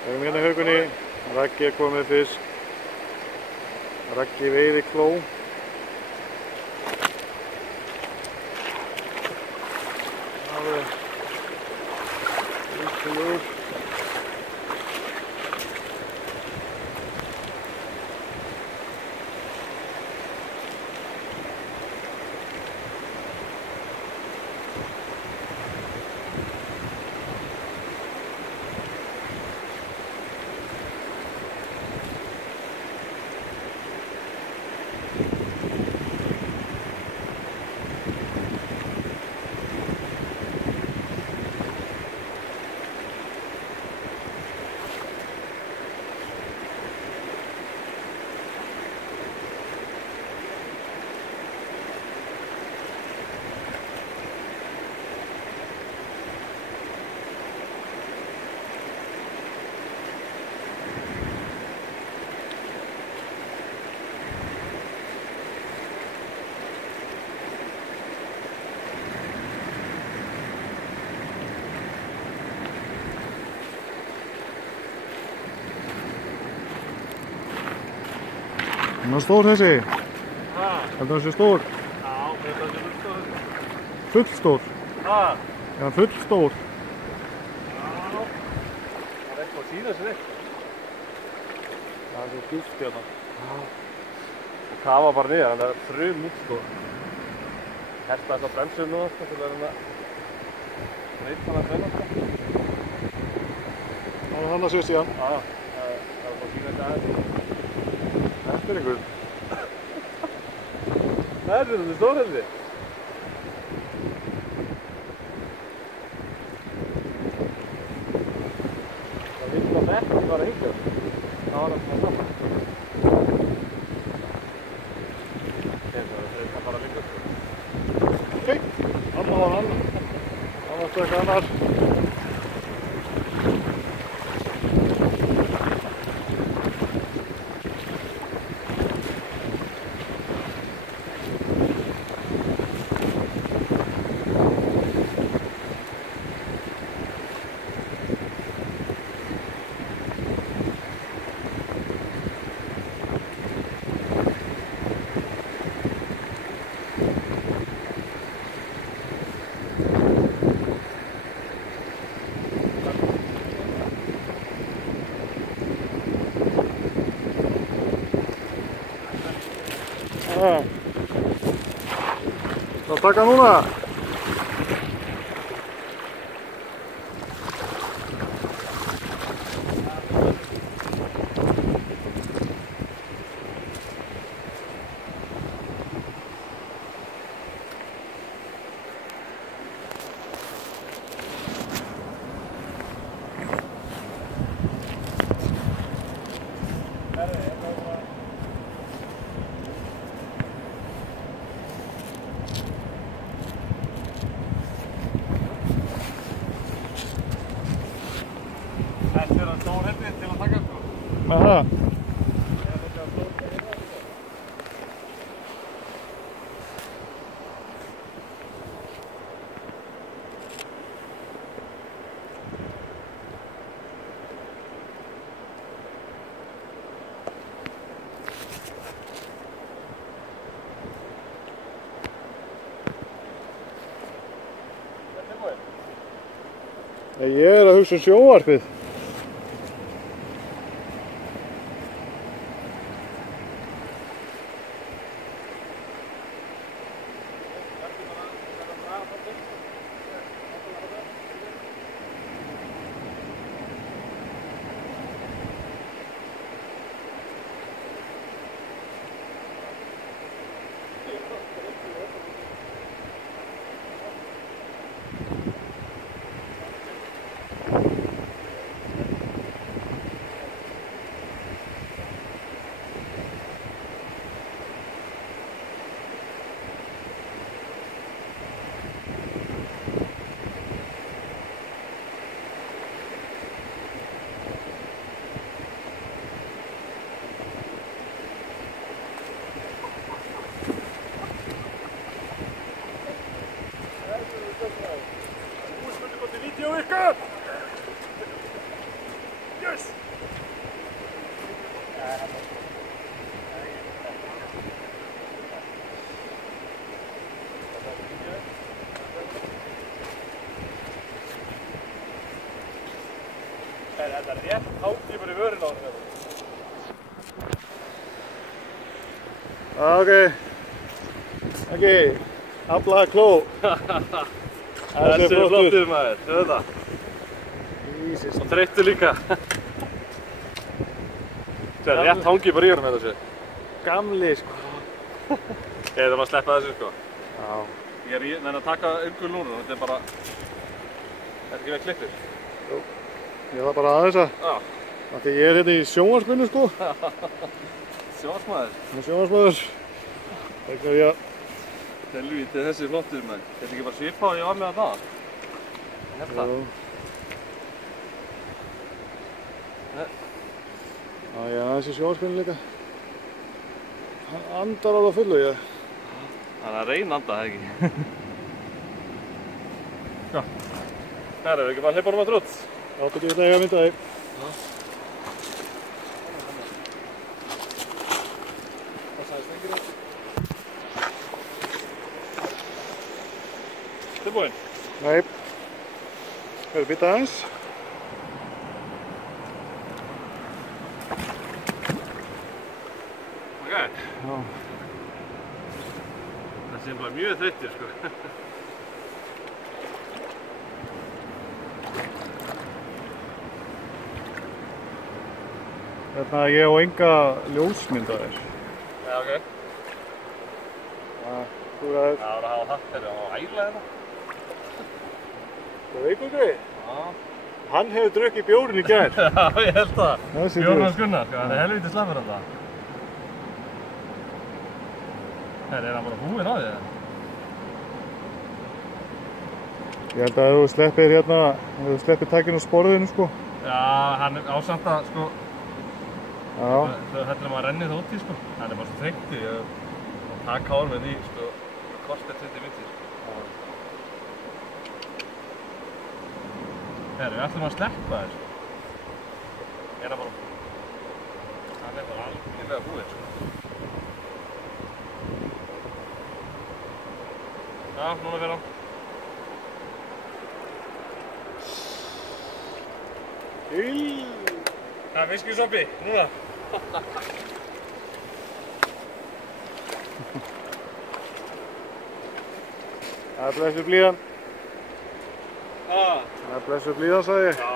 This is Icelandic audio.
Við erum hérna í Haugunni, Raggi er komið með fisk, Raggi veiði kló. Það er ríkulegur. Er hann stór þessi? Heldur hann sé stór? Já, þetta sé fullstór. Fullstór? Er hann fullstór? Já, það er eitthvað að sína sér eitthvað. Það er djúpt hérna. Það kafa bara niður, þannig að það er þrjum út sko. Herta þess að bremsum nú sko, til að reyna breyta hann að þrenna sko. Það er hann að sést í hann. Já, það er bara að sína þetta aðeins. Þetta er einhver. Það er þetta stór heldur. Það vill maður ekki bara hingja. Það var það svona saman. Það bara líka sko. Ok, annar var annar. Annar stökk annar. Það taka núna. Þetta er að stór heldur til að taka sko. Aha. Ég er að hugsa sjónvarpið. Vídeo ykkar! Yes! Þetta er rétt hálftímur í vörun á henni. Ok. Ekki, aflaða kló. Þessi er flottur maður, sjáðu þetta. Jesus. Og þreyttur líka. Það er rétt hangi bara í honum þetta sér. Gamli sko. Ég þarf að sleppa þessu sko. Já. Ég er að taka umgul núna, þetta er bara... Þetta er ekki með klippir. Jú. Ég þarf bara aðeins að... Já. Því ég er hérna í sjónvarpinu sko. Sjónvarsmaður. Það er sjónvarsmaður. Þegar ég... Helvítið þessi er flottur maður. Þetta er ekki bara svipað og ég var með að það. Hérna. Jú. Já, þessi sjónvarpinu líka. Hann andar alveg fullu ég. Það er að reyna anda, það ekki? Já. Herra, við ekki bara hleypa honum að trútt? Já, betur við eiga að mynda þig. Passaði stengir þetta. Tilbúinn? Nei. Við býta aðeins. Ok. Já. Það sé bara mjög þreyttur sko. Hérna ég á enga ljósmyndaðir. Já, ok. Þú ræður. Það var að hafa það þegar það var að æla hérna. Það veikur greið. Já. Hann hefur drukkið bjórinn í gær. Já, ég held það. Þessi Bjórn hans Gunnar, sko. Það er helvítið slappur þetta. Er hann bara búinn á því? Ég held að ef þú sleppir hérna, ef þú sleppir takkinn á sporðinu sko. Já, hann er ásamt að sko... Já. Það heldur maður að renni það út í sko. Hann er bara svo þreyttur. Ég taka á með því sko. Kortið 20 mínútur. Herru, við ætlum að sleppa þér sko. Hann er bara algjörlega búinn sko. Já, núna fyrir hann. Það er viskjusoppi, núna. Það er blessuð blíðan. Það Það er blessuð blíðan, sagði ég. Já.